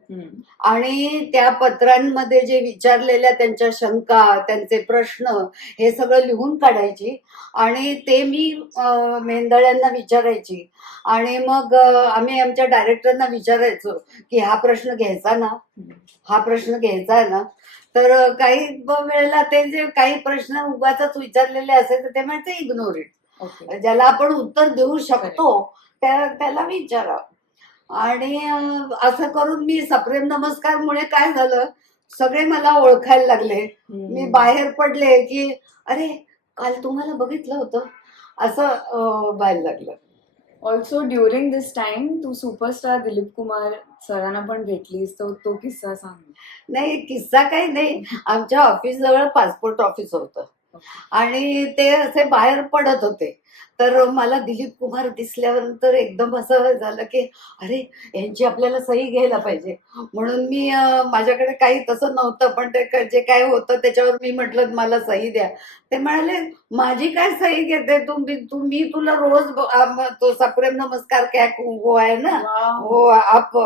आणि त्या पत्रांमध्ये जे विचारलेल्या त्यांच्या शंका, त्यांचे प्रश्न, हे सगळं लिहून काढायची. आणि ते मी मेंदळ्यांना विचारायची. आणि मग आम्ही आमच्या डायरेक्टरना विचारायचो की हा प्रश्न घ्यायचा ना, हा प्रश्न घ्यायचा आहे ना. तर काही वेळेला ते जे काही प्रश्न उगाचच विचारलेले असेल तर ते म्हणायचे इग्नोर इट. ज्याला आपण उत्तर देऊ शकतो त्याला विचारा. आणि असं करून मी सप्रेम नमस्कारमुळे काय झालं, सगळे मला ओळखायला लागले. मी बाहेर पडले की अरे, काल तुम्हाला बघितलं होतं, असं व्हायला लागलं. ऑल्सो ड्युरिंग दिस टाइम तू सुपरस्टार दिलीप कुमार सरांना पण भेटलीस, तो किस्सा सांग. नाही, किस्सा काही नाही. आमच्या ऑफिस जवळ पासपोर्ट ऑफिस होतं आणि ते असे बाहेर पडत होते. तर मला दिलीप कुमार दिसल्यानंतर एकदम असं झालं की अरे, यांची आपल्याला सही घ्यायला पाहिजे. म्हणून मी माझ्याकडे काही तसं नव्हतं, पण ते जे काय होतं त्याच्यावर मी म्हटलं मला सही द्या. ते म्हणाले, माझी काय सही घेते मी तुला रोज तो सप्रेम नमस्कार क्या वो है ना, वो आप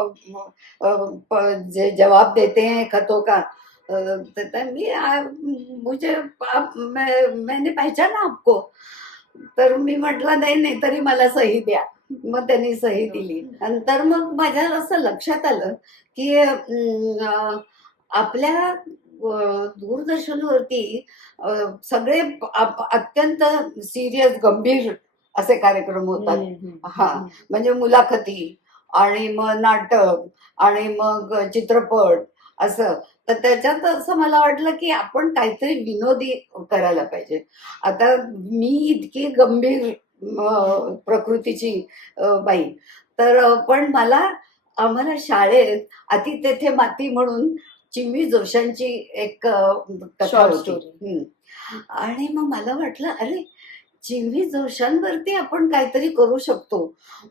जे जवाब देते हैं खतों का, मैंने पहचाना आपको. तर मी म्हटलं नाही नाही तरी मला सही द्या. मग त्यांनी सही दिली. नंतर मग माझ्या असं लक्षात आलं की आपल्या दूरदर्शनवरती सगळे अत्यंत सिरियस गंभीर असे कार्यक्रम होतात. हा, म्हणजे मुलाखती आणि मग नाटक आणि मग चित्रपट असं. तर त्याच्यात असं मला वाटलं की आपण काहीतरी विनोदी करायला पाहिजे. आता मी इतकी गंभीर प्रकृतीची बाई, तर पण आम्हाला शाळेत "अति तेथे माती" म्हणून चिमणी जोशांची एक कथा शॉर्ट होती. स्टोरी. आणि मग मला वाटलं अरे चिमणी जोशांवरती आपण काहीतरी करू शकतो.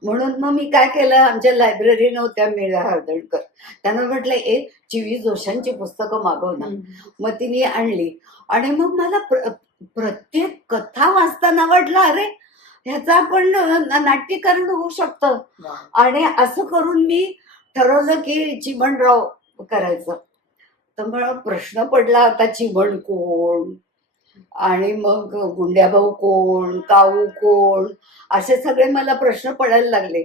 म्हणून मग मी काय केलं, आमच्या लायब्ररीनं होत्या मीरा हळदणकर, त्यांना म्हटलं चिवी जोशांची पुस्तकं मागव ना. मग तिने आणली आणि मग मला प्रत्येक कथा वाचताना वाटलं अरे ह्याचं आपण नाट्यकरण होऊ शकतं. आणि असं करून मी ठरवलं की चिमणराव करायचं. तर मला प्रश्न पडला आता चिमण कोण आणि मग गुंड्याभाऊ कोण, काऊ कोण, असे सगळे मला प्रश्न पडायला लागले.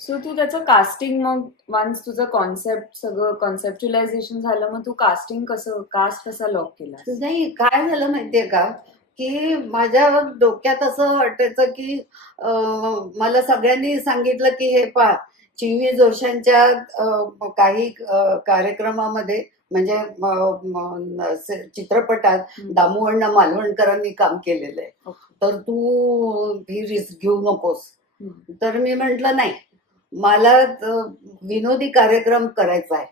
सो तू त्याचं कास्टिंग मग वन्स तुझं कॉन्सेप्ट सगळं कॉन्सेप्च्युलायझेशन झालं, मग तू कास्ट कसा लॉक केला? नाही, काय झालं माहितीये का, की माझ्या डोक्यात असं वाटायचं की मला सगळ्यांनी सांगितलं की हे पहा चिवी जोशांच्या काही कार्यक्रमामध्ये म्हणजे चित्रपटात दामूअण्णा मालवणकरांनी काम केलेलं आहे, तर तू ही रिस्क घेऊ नकोस. तर मी म्हंटल नाही, मला विनोदी कार्यक्रम करायचा आहे.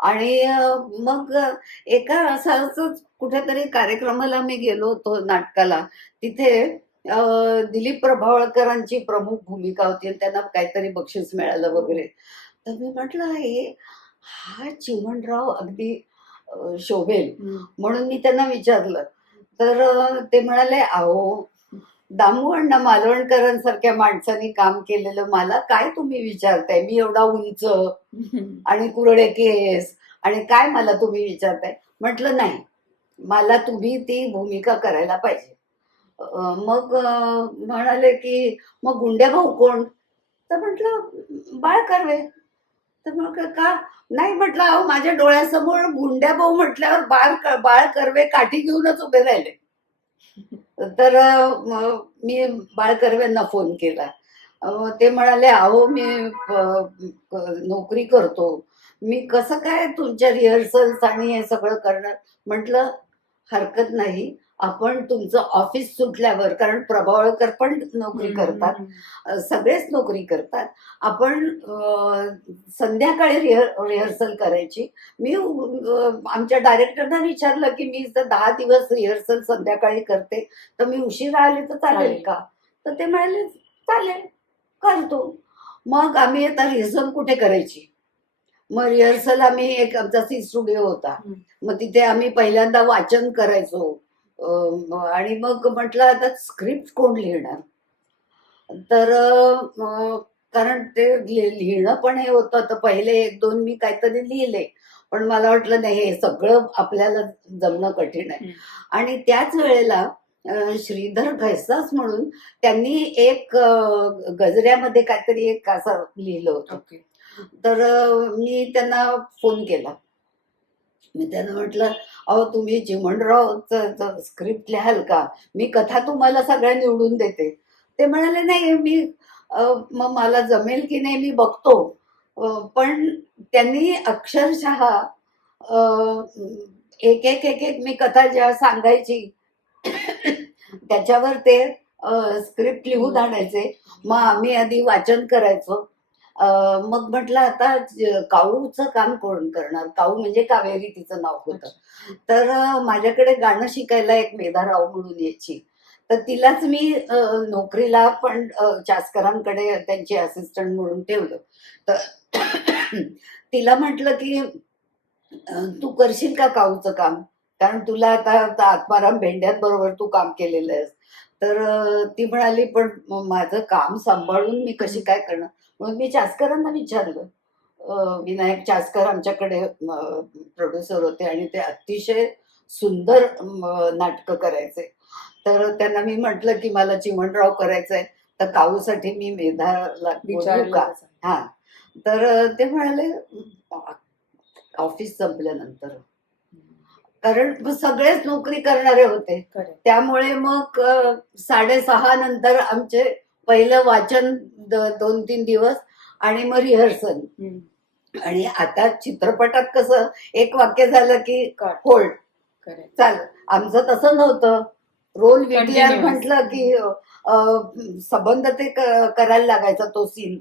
आणि मग एका असंच कुठेतरी कार्यक्रमाला मी गेलो होतो नाटकाला. तिथे दिलीप प्रभावळकरांची प्रमुख भूमिका होती आणि त्यांना काहीतरी बक्षीस मिळालं वगैरे. तर मी म्हटलं हा चिमणराव अगदी शोभेल म्हणून मी त्यांना विचारलं. तर ते म्हणाले अहो दामूअण्णा मालवणकरांसारख्या माणसाने काम केलेलं मला काय तुम्ही विचारताय, मी एवढा उंच आणि कुरडे केस आणि काय मला तुम्ही विचारताय. म्हटलं नाही, मला तुम्ही ती भूमिका करायला पाहिजे. मग म्हणाले की मग गुंड्याभाऊ कोण. तर म्हटलं बाळ कर्वे. तर मग का नाही म्हटलं अहो माझ्या डोळ्यासमोर गुंड्याभाऊ म्हटल्यावर बाळ कर्वे काठी घेऊनच उभे राहिले. तर मी बाळ कर्वेंना फोन केला. ते म्हणाले अहो मी नोकरी करतो, मी कसं काय तुमच्या रिहर्सल्स आणि हे सगळं करणार. म्हटलं हरकत नाही, आपण तुमचं ऑफिस सुटल्यावर, कारण प्रभावळकर पण नोकरी करतात, सगळेच नोकरी करतात, आपण संध्याकाळी रिहर्सल करायची. मी आमच्या डायरेक्टरना विचारलं की मी जर 10 दिवस रिहर्सल संध्याकाळी करते तर मी उशिरा आले तर चालेल का. तर ते म्हणाले चालेल, करतो. मग आम्ही आता रिहर्सल कुठे करायची. मग रिहर्सल आम्ही एक आमचा सी स्टुडिओ होता, मग तिथे आम्ही पहिल्यांदा वाचन करायचो. आणि मग म्हटलं आता स्क्रिप्ट कोण लिहिणार. तर कारण ते लिहिणं पण हे होतं, तर पहिले 1-2 मी काहीतरी लिहिले, पण मला वाटलं नाही हे सगळं आपल्याला जमणं कठीण आहे. आणि त्याच वेळेला श्रीधर घैसास म्हणून त्यांनी एक गजऱ्यामध्ये काहीतरी एक असं लिहिलं होतं. तर मी त्यांना फोन केला. मी त्यांना म्हटलं अहो तुम्ही चिमणरावचं स्क्रिप्ट लिहाल का, मी कथा तुम्हाला सगळ्या निवडून देते. ते म्हणाले नाही मी मग मला जमेल की नाही मी बघतो. पण त्यांनी अक्षरशः एक एक एक एक मी कथा जेव्हा सांगायची त्याच्यावर ते स्क्रिप्ट लिहून आणायचे. मग आम्ही आधी वाचन करायचो. मग म्हटलं आता काऊचं काम कोण करणार. काऊ म्हणजे कावेरी तिचं नाव होतं. तर माझ्याकडे गाणं शिकायला एक मेधा राव म्हणून यायची, तर तिलाच मी नोकरीला पण चासकरांकडे त्यांची असिस्टंट म्हणून ठेवलं. तर तिला म्हटलं की तू करशील का काऊचं काम, कारण तुला आता आत्माराम भेंड्यांबरोबर तू काम केलेलं आहेस. तर ती म्हणाली पण माझं काम सांभाळून मी कशी काय करणार. म्हणून मी चासकरांना विचारलं. विनायक चासकर आमच्याकडे प्रोड्युसर होते आणि ते अतिशय सुंदर नाटकं करायचे. तर त्यांना मी म्हटलं की मला चिमणराव करायचंय, तर काऊसाठी मी मेधाला बोलवू विचारलं का? कसं? हा. तर ते म्हणाले ऑफिस संपल्यानंतर, कारण मग सगळेच नोकरी करणारे होते. Correct. त्यामुळे मग 6:30 नंतर आमचे पहिलं वाचन 2-3 दिवस आणि मग रिहर्सल. हम्म. आणि आता चित्रपटात कसं एक वाक्य झालं की Cut. Hold, Correct. चाल. आमचं तसं नव्हतं. रोल विकल्यावर Continuous. म्हटलं की संबंध ते करायला लागायचा तो सीन,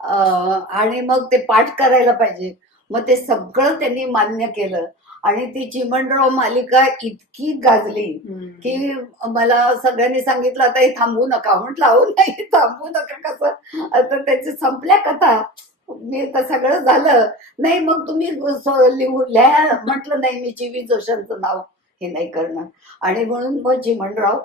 आणि मग ते पाठ करायला पाहिजे. मग ते सगळं त्यांनी मान्य केलं आणि ती चिमणराव मालिका इतकी गाजली हम्म. की मला सगळ्यांनी सांगितलं आता हे थांबवू नका. म्हटलं अहो नाही, थांबवू नका कसं, आता त्याच्या संपल्या कथा, मी तर सगळं झालं. नाही मग तुम्ही लिहू लिहा. म्हटलं नाही, मी जीवी जोशांचं नाव हे नाही करणार. आणि म्हणून मग चिमणराव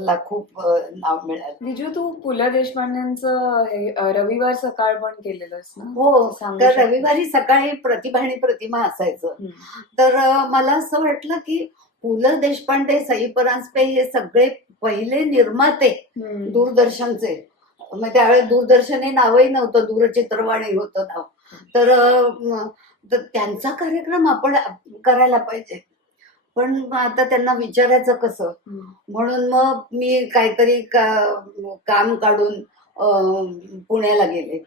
ला खूप नाव मिळालं. विजू, तू पु ल देशपांडेंचं हे रविवार सकाळ पण केलेलंस ना? हो, ते सांगू तर शकतेस? रविवारी सकाळी प्रतिभा आणि प्रतिमा असायचं. हम्म. तर मला असं वाटलं की पु ल देशपांडे, सई परांजपे हे सगळे पहिले निर्माते हम्म. दूरदर्शनचे. मग त्यावेळेस दूरदर्शन हे नावही नव्हतं, दूरचित्रवाणी होतं नाव. तर तर त्यांचा कार्यक्रम आपण करायला पाहिजे. पण मग आता त्यांना विचारायचं कसं, हम्म. म्हणून मग मी काहीतरी काम काढून पुण्याला गेले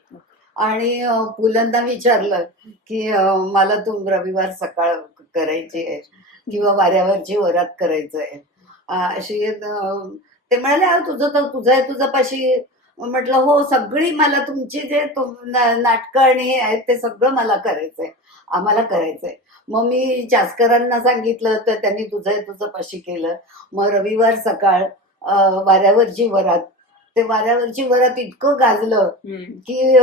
आणि पुलंना विचारलं की मला तू रविवार सकाळ करायची आहे किंवा वाऱ्यावरची वरात करायचं आहे अशी. ते म्हणाले तुझं तर तुझं आहे तुझं पाशी. म्हटलं हो, सगळी मला तुमची जे नाटकं आणि हे आहेत ते सगळं मला करायचंय, आम्हाला करायचंय. मग मी चासकरांना सांगितलं तर त्यांनी तुझं आहे तुझं पाशी केलं. मग रविवार सकाळ, वाऱ्यावरची वरात, ते वाऱ्यावरची वरात इतकं गाजलं हम्म. की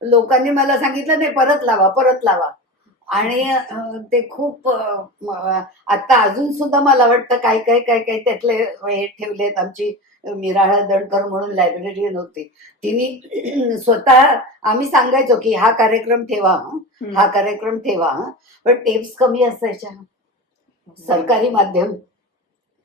लोकांनी मला सांगितलं नाही, परत लावा परत लावा. आणि ते खूप आता अजून सुद्धा मला वाटतं काय काय काय काय त्यातले हे ठेवलेत. आमची मिराळा दणकर म्हणून लायब्ररीयन होती, तिने स्वतः, आम्ही सांगायचो की हा कार्यक्रम ठेवा हं, हा कार्यक्रम ठेवा हं. पण टेप्स कमी असायच्या, सरकारी माध्यम,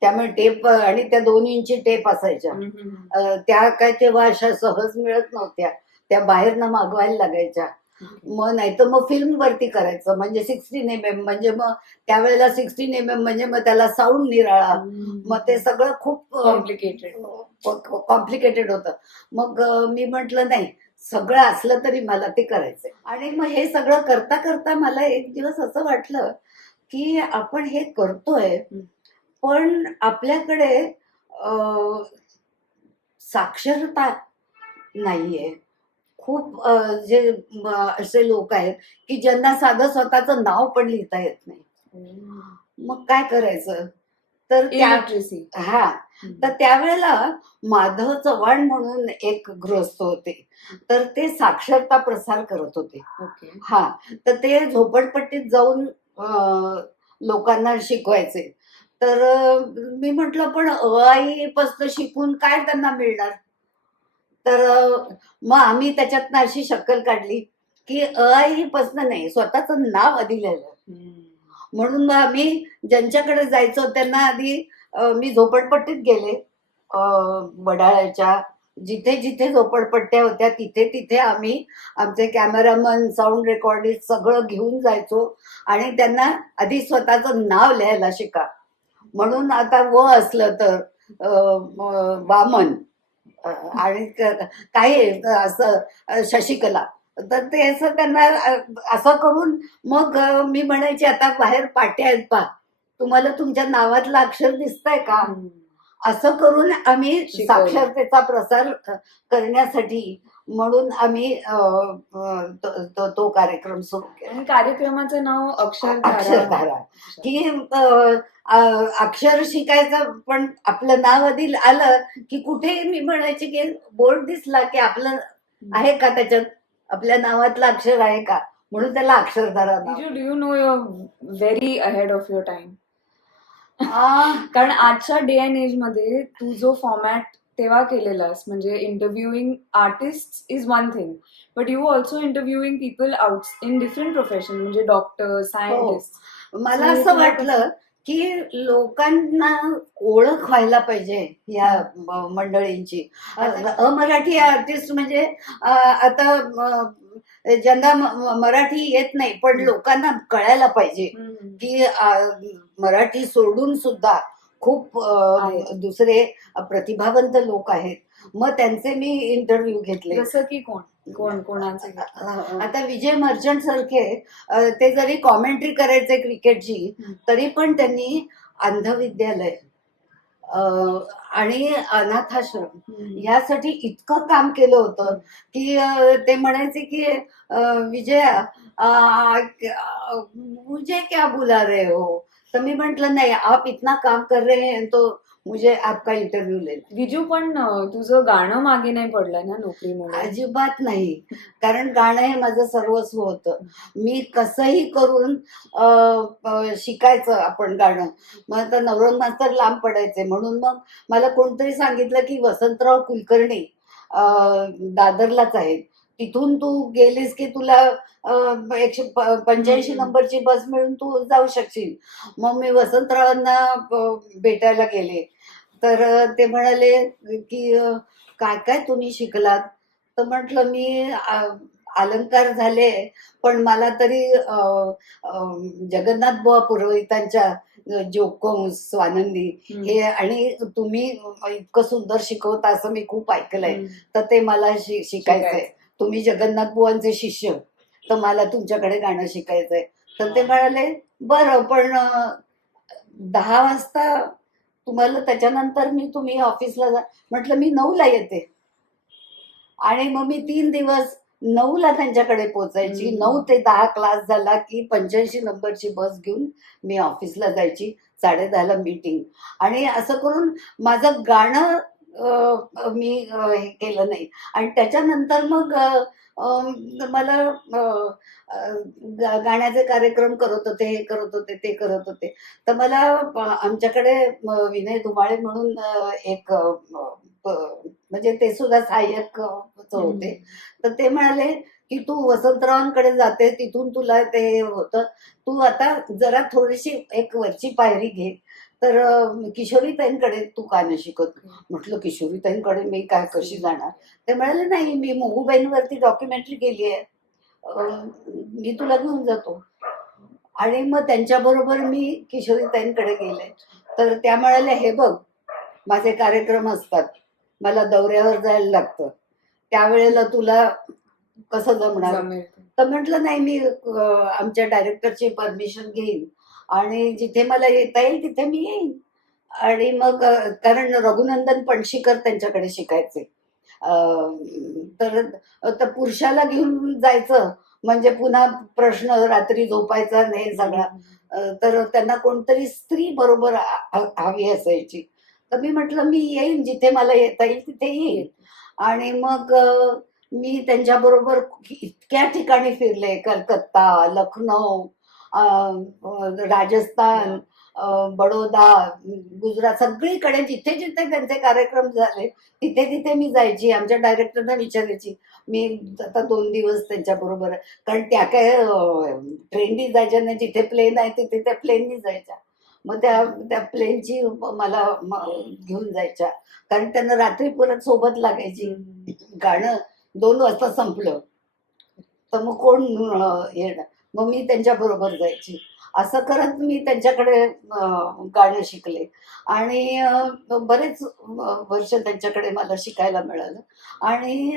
त्यामुळे टेप आणि त्या 2 इंची टेप असायच्या. हम्म. त्या काय तेव्हा अशा सहज मिळत नव्हत्या, त्या बाहेरनं मागवायला लागायच्या. मग नाही तर मग फिल्म वरती करायचं, म्हणजे 16mm, म्हणजे मग त्यावेळेला 16mm म्हणजे मग त्याला साऊंड निराळा, मग ते सगळं खूप कॉम्प्लिकेटेड होतं. मग मी म्हटलं नाही, सगळं असलं तरी मला ते करायचंय. आणि मग हे सगळं करता करता मला एक दिवस असं वाटलं की आपण हे करतोय, पण आपल्याकडे साक्षरता नाहीये. खूप जे असे लोक आहेत की ज्यांना साधं स्वतःचं नाव पण लिहिता येत नाही. मग काय करायचं? तर Illiteracy. हा, तर त्यावेळेला माधव चव्हाण म्हणून एक गृहस्थ होते, तर ते साक्षरता प्रसार करत होते. ओके. हा, तर ते झोपडपट्टीत जाऊन लोकांना शिकवायचे. तर मी म्हटलं पण आई पासून शिकून काय त्यांना मिळणार? तर मग आम्ही त्याच्यातनं अशी शक्कल काढली की आई पासून नाही, स्वतःचं नाव आधी लिहिलं. म्हणून मग आम्ही ज्यांच्याकडे जायचो त्यांना आधी मी झोपडपट्टीत गेले, वडाळ्याच्या जिथे जिथे झोपडपट्ट्या होत्या तिथे तिथे आम्ही आमचे कॅमेरामन, साऊंड रेकॉर्डिस्ट सगळं घेऊन जायचो आणि त्यांना आधी स्वतःचं नाव लिहायला शिका. म्हणून आता व असलं तर वामन, आणि काही असं शशिकला, तर ते असं त्यांना असं करून मग मी म्हणायचे आता बाहेर पाट्या आहेत पहा, तुम्हाला तुमच्या नावातलं अक्षर दिसतंय का? असं करून आम्ही शिकवलं. साक्षरतेचा प्रसार करण्यासाठी म्हणून आम्ही तो कार्यक्रम सुरू केला. आणि कार्यक्रमाचं नाव अक्षरधारा, की अक्षर शिकायचं, पण आपलं नाव आधी आलं की कुठे मी म्हणायचे की बोर्ड दिसला की आपलं आहे का त्याच्यात, आपल्या नावातलं अक्षर आहे का, म्हणून त्याला अक्षरधारा नाव. Do you know you're very ahead of your time. आ, कारण आजच्या डे अँड एज मध्ये तू जो फॉर्मॅट तेव्हा केलेलास, म्हणजे interviewing artist is one thing, but you also interviewing people out in different profession, म्हणजे डॉक्टर, सायंटिस्ट. मला असं वाटलं की लोकांना ओळख व्हायला पाहिजे या मंडळींची. अमराठी आर्टिस्ट म्हणजे आता ज्यांना मराठी येत नाही पण लोकांना कळायला पाहिजे की मराठी सोडून सुद्धा खूप दुसरे प्रतिभावंत लोक आहेत. मग त्यांचे मी इंटरव्ह्यू घेतले. जसं की कोणाचे घेतले? आता विजय मर्चंट सारखे ते जरी कॉमेंट्री करायचे क्रिकेटची तरी पण त्यांनी अंधविद्यालय आणि अनाथाश्रम यासाठी इतकं काम केलं होतं की ते म्हणायचे की विजया मुझे क्या बुला रहे हो. तर मी म्हंटल नाही, आप इतना काम कर रहे हैं तो मुझे आपका इंटरव्ह्यू लेना. विजू पण तुझं गाणं मागे नाही पडलं ना नोकरीमुळे? अजिबात नाही, कारण गाणं हे माझं सर्वस्व होतं. मी कसंही करून शिकायचं आपण गाणं. मग आता नवरंग मास्तर लांब पडायचे म्हणून मग मला कोणतरी सांगितलं की वसंतराव कुलकर्णी दादरलाच आहेत, तिथून तू गेलीस की तुला 185 नंबरची बस मिळून तू जाऊ शकशील. मग मी वसंतरावांना भेटायला गेले तर ते म्हणाले की काय काय तुम्ही शिकलात. तर म्हटलं मी अलंकार झाले पण मला तरी जगन्नाथ बुवा पुरोहितांच्या जोकंस स्वानंदी हे आणि तुम्ही इतकं सुंदर शिकवता असं मी खूप ऐकलंय, तर ते मला शिकायचंय. तुम्ही जगन्नाथ बुवांचे शिष्य, तर मला तुमच्याकडे गाणं शिकायचंय. तर ते म्हणाले बरं पण 10 वाजता तुम्हाला त्याच्यानंतर तुम्ही ऑफिसला जा. म्हटलं मी 9ला येते. आणि मग मी 3 दिवस 9ला त्यांच्याकडे पोचायची. 9 ते 10 क्लास झाला की 85 नंबरची बस घेऊन मी ऑफिसला जायची. 10:30ला मीटिंग. आणि असं करून माझं गाणं मी हे केलं नाही. आणि त्याच्यानंतर मग मला गाण्याचे कार्यक्रम करत होते, हे करत होते, ते करत होते. तर मला आमच्याकडे विनय धुमाळे म्हणून एक म्हणजे ते सुद्धा सहाय्यक होते. तर ते म्हणाले की तू वसंतरावांकडे जाते, तिथून तुला ते होतं, तू आता जरा थोडीशी एक वरची पायरी घे. तर किशोरीताईंकडे तू का नाही शिकत. म्हटलं किशोरीताईंकडे मी काय कशी जाणार. ते म्हणाले नाही, मी मोहूबाईंवरती डॉक्युमेंटरी केली आहे, मी तुला घेऊन जातो. आणि मग त्यांच्याबरोबर मी किशोरीताईंकडे गेले. तर त्या म्हणाल्या हे बघ, माझे कार्यक्रम असतात, मला दौऱ्यावर जायला लागतं, त्यावेळेला तुला कसं जमणार. तर म्हटलं नाही, मी आमच्या डायरेक्टरची परमिशन घेईन आणि जिथे मला येता येईल तिथे मी येईन. आणि मग कारण रघुनंदन पणशीकर त्यांच्याकडे शिकायचे. तर पुरुषाला घेऊन जायचं म्हणजे पुन्हा प्रश्न, रात्री झोपायचा नाही सगळा. तर त्यांना कोणतरी स्त्री बरोबर हवी असायची. तर मी म्हटलं मी येईन, जिथे मला येता येईल तिथे येईन. आणि मग मी त्यांच्याबरोबर इतक्या ठिकाणी फिरले, कलकत्ता, लखनौ, राजस्थान, बडोदा, गुजरात, सगळीकडे जिथे जिथे त्यांचे कार्यक्रम झाले तिथे तिथे मी जायची. आमच्या डायरेक्टरना विचारायची. मी आता 2 दिवस त्यांच्याबरोबर, कारण त्या काय ट्रेननी जायच्या नाही, जिथे प्लेन आहे तिथे त्या प्लेननी जायच्या. मग त्या प्लेनची मला घेऊन जायच्या, कारण त्यांना रात्री परत सोबत लागायची. गाणं 2 वाजता संपलं तर मग कोण येणार. मग मी त्यांच्या बरोबर जायची. असं करत मी त्यांच्याकडे गाणं शिकले. आणि बरेच वर्ष त्यांच्याकडे मला शिकायला मिळालं. आणि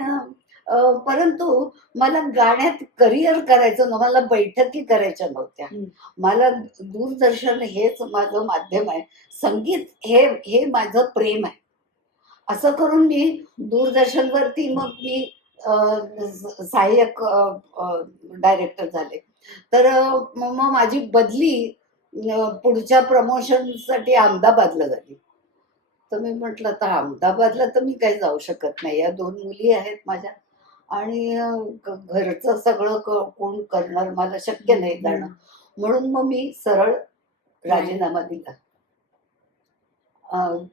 परंतु मला गाण्यात करिअर करायचं नव्हतं, मला बैठकी करायच्या नव्हत्या. मला दूरदर्शन हेच माझं माध्यम आहे, संगीत हे माझं प्रेम आहे. असं करून मी दूरदर्शनवरती मग मी सहाय्यक डायरेक्टर झाले. तर मग माझी बदली पुढच्या प्रमोशनसाठी अहमदाबादला झाली. तर मी म्हटलं आता अहमदाबादला तर मी काही जाऊ शकत नाही, या 2 मुली आहेत माझ्या आणि घरचं सगळं कोण करणार, मला शक्य नाही जाणं. म्हणून मग मी सरळ राजीनामा दिला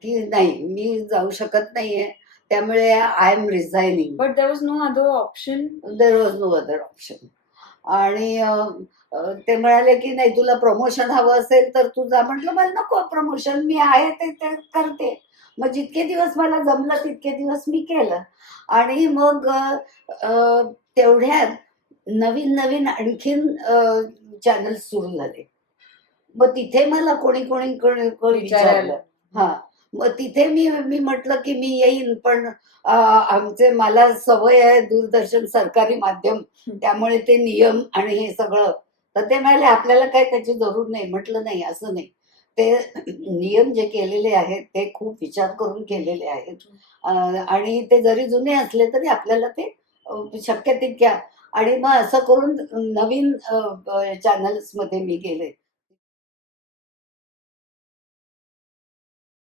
की नाही, मी जाऊ शकत नाहीये, त्यामुळे I am resigning. But there was no other option. There was no other option. आणि ते म्हणाले की नाही तुला प्रमोशन हवं असेल तर तू जा. म्हटलं मला नको प्रमोशन, मी आहे ते करते. मग जितके दिवस मला जमलं तितके दिवस मी केलं. आणि मग तेवढ्यात नवीन नवीन आणखीन चॅनल सुरू झाले. मग तिथे मला कोणी कोणी कोणी कोणी विचारलं. विचारायला. हा, मग तिथे मी मी म्हटलं की मी येईन, पण आमचे मला सवय आहे दूरदर्शन सरकारी माध्यम, त्यामुळे ते नियम आणि हे सगळं. तर ते म्हणाले आपल्याला काय त्याची जरूर नाही. म्हटलं नाही, असं नाही. ते नियम जे केलेले आहेत ते खूप विचार करून केलेले आहेत. आणि ते जरी जुने असले तरी आपल्याला ते शक्य तितक्या. आणि मग असं करून नवीन चॅनल्स मध्ये मी गेले.